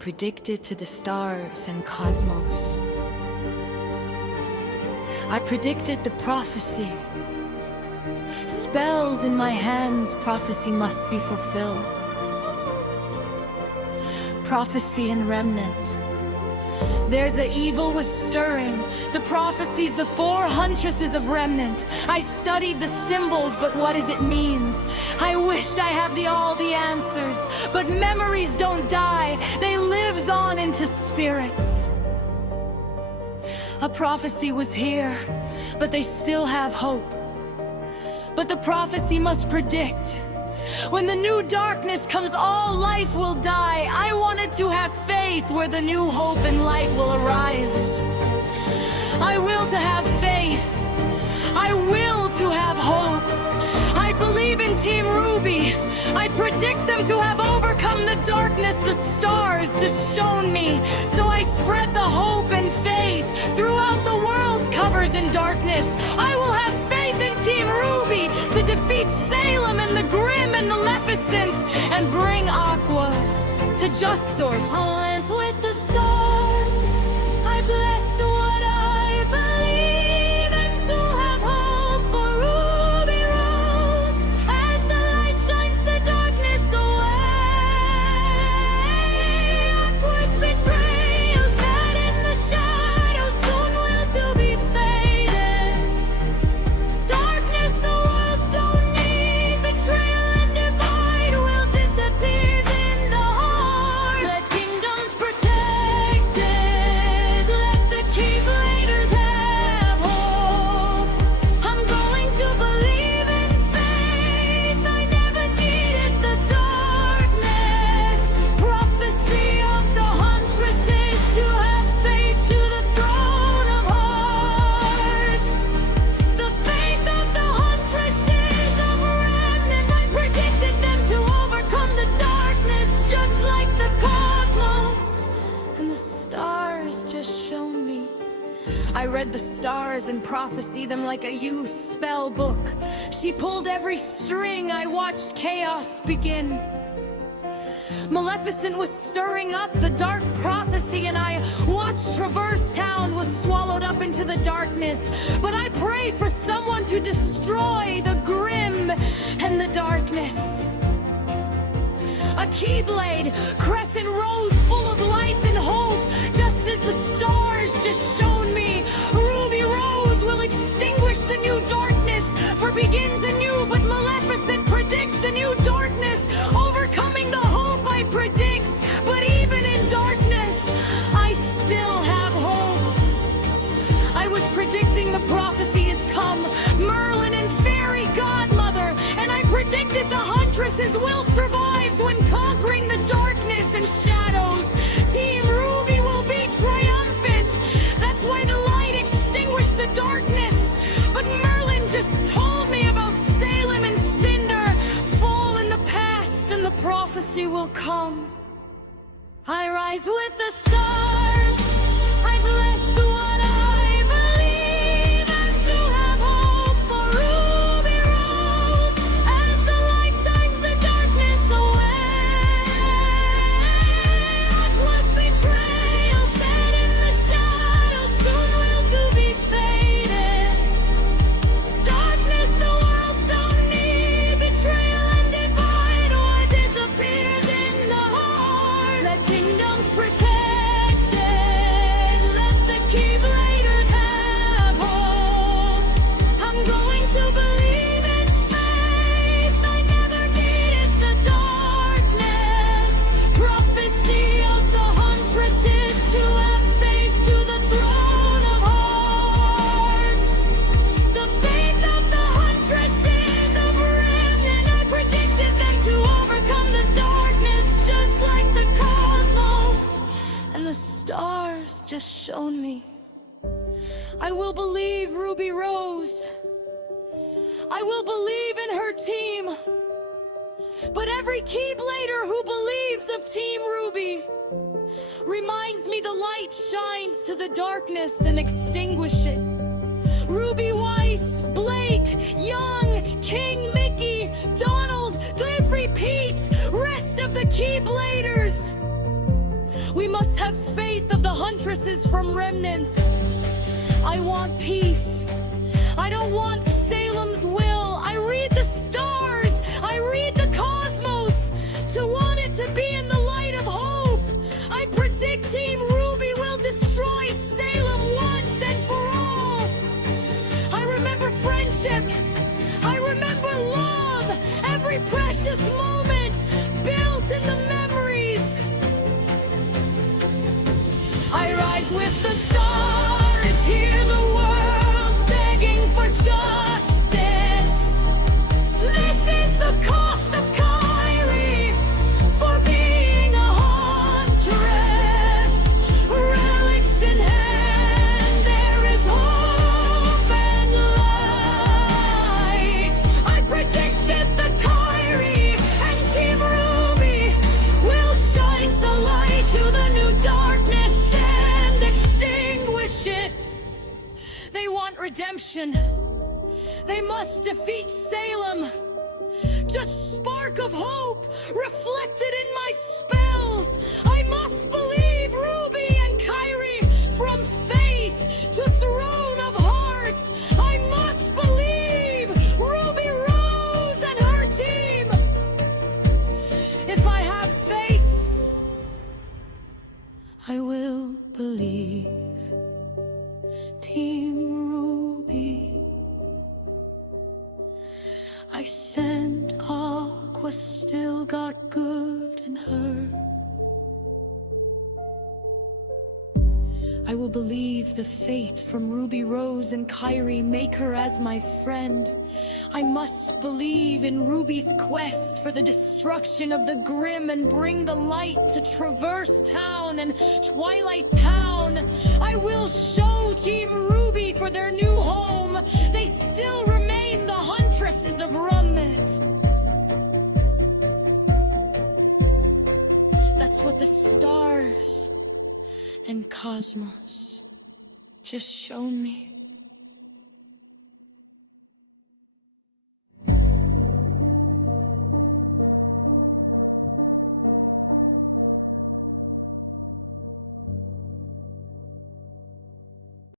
predicted to the stars and cosmos. I predicted the prophecy. Spells in my hands, prophecy must be fulfilled. Prophecy and remnant. There's a evil was stirring. The prophecies, the 4 huntresses of remnant. I studied the symbols, but what does it means? I wished I had all the answers, but memories don't die. They lives on into spirits. A prophecy was here, but they still have hope. But the prophecy must predict. When the new darkness comes, all life will die. I wanted to have faith where the new hope and light will arise. I will to have faith. I will to have hope. I believe in Team RWBY. I predict them to have overcome the darkness the stars just shown me. So I spread the hope and faith throughout the world's covers in darkness. I will have faith in Team RWBY to defeat Salem and the Grim and Maleficent and bring Aqua to Justice. Aligned with the stars, I blessed what I believe, and to have hope for Ruby Rose as the light shines the darkness away. Aqua's betrayal sat in the shadows, soon will to be faded. Darkness the worlds don't need, betrayal and divide will disappear in the heart. Let kingdoms protected, let the Keybladers have hope. I'm going to believe in faith. I never needed the darkness. Prophecy of the huntresses to have faith to the throne of hearts. The faith of the huntresses of remnant. I predicted them to overcome the darkness, just like the cosmos and the stars just shown me. I read the stars and prophesy them like a used spell book. She pulled every string, I watched chaos begin. Maleficent was stirring up the dark prophecy, and I watched Traverse Town was swallowed up into the darkness. But I pray for someone to destroy the grim and the darkness. A Keyblade, crescent rose full of light and hope, just as the stars just shown me. Ruby Rose will extinguish the new darkness, for begins anew, but Maleficent predicts the new darkness, overcoming the hope I predicts. But even in darkness, I still have hope. I was predicting the prophecy has come, Merlin and Fairy Godmother, and I predicted the huntresses will survive when conquering the darkness and shadows. Team RWBY will be triumphant. That's why the light extinguished the darkness. But Merlin just told me about Salem and Cinder, fall in the past and the prophecy will come. I rise with the stars. I blessed what I believe, and to have hope for Ruby Rose as the light shines the darkness away. Aqua's betrayal sat in the shadows, soon will to be faded. Darkness the worlds don't need, betrayal and divide what disappears in the heart. Let kingdoms protected, let the Keybladers have hope. I'm going to believe in faith. I never needed the darkness. Prophecy of the huntresses to have faith to the throne of hearts. The faith of the huntresses of remnant. I predicted them to overcome the darkness, just like the cosmos and the stars just shown me. I will believe Ruby Rose. I will believe in her team. But every Keyblader who believes of Team RWBY reminds me the light shines to the darkness and extinguish it. Ruby Weiss, Blake, Young, King Mickey, Donald, Glyphry Pete, rest of the Keybladers. We must have faith of the huntresses from Remnant. I want peace. I don't want Salem's will. I read the stars. I read the cosmos. To want it to be in the light of hope. I predict Team RWBY will destroy Salem once and for all. I remember friendship. I remember love. Every precious moment built in the memories. I rise with the stars. Hear the world begging for justice. This is the cost of Kyrie for being a huntress. Relics in hand, there is hope and light. I predicted that Kyrie and Team RWBY will shine the light to the new darkness and extinguish it. They want redemption. They must defeat Salem. Just spark of hope reflected in my spells. I must believe RWBY and Kyrie from faith to throne of hearts. I must believe Ruby Rose and her team. If I have faith, I will believe. Team RWBY. I sent Aqua, still got good in her. I will believe the faith from Ruby Rose and Kyrie, make her as my friend. I must believe in Ruby's quest for the destruction of the grim and bring the light to Traverse Town and Twilight Town. I will show Team RWBY for their new home. They still remain the huntresses of Remnant. That's what the stars and cosmos just shown me.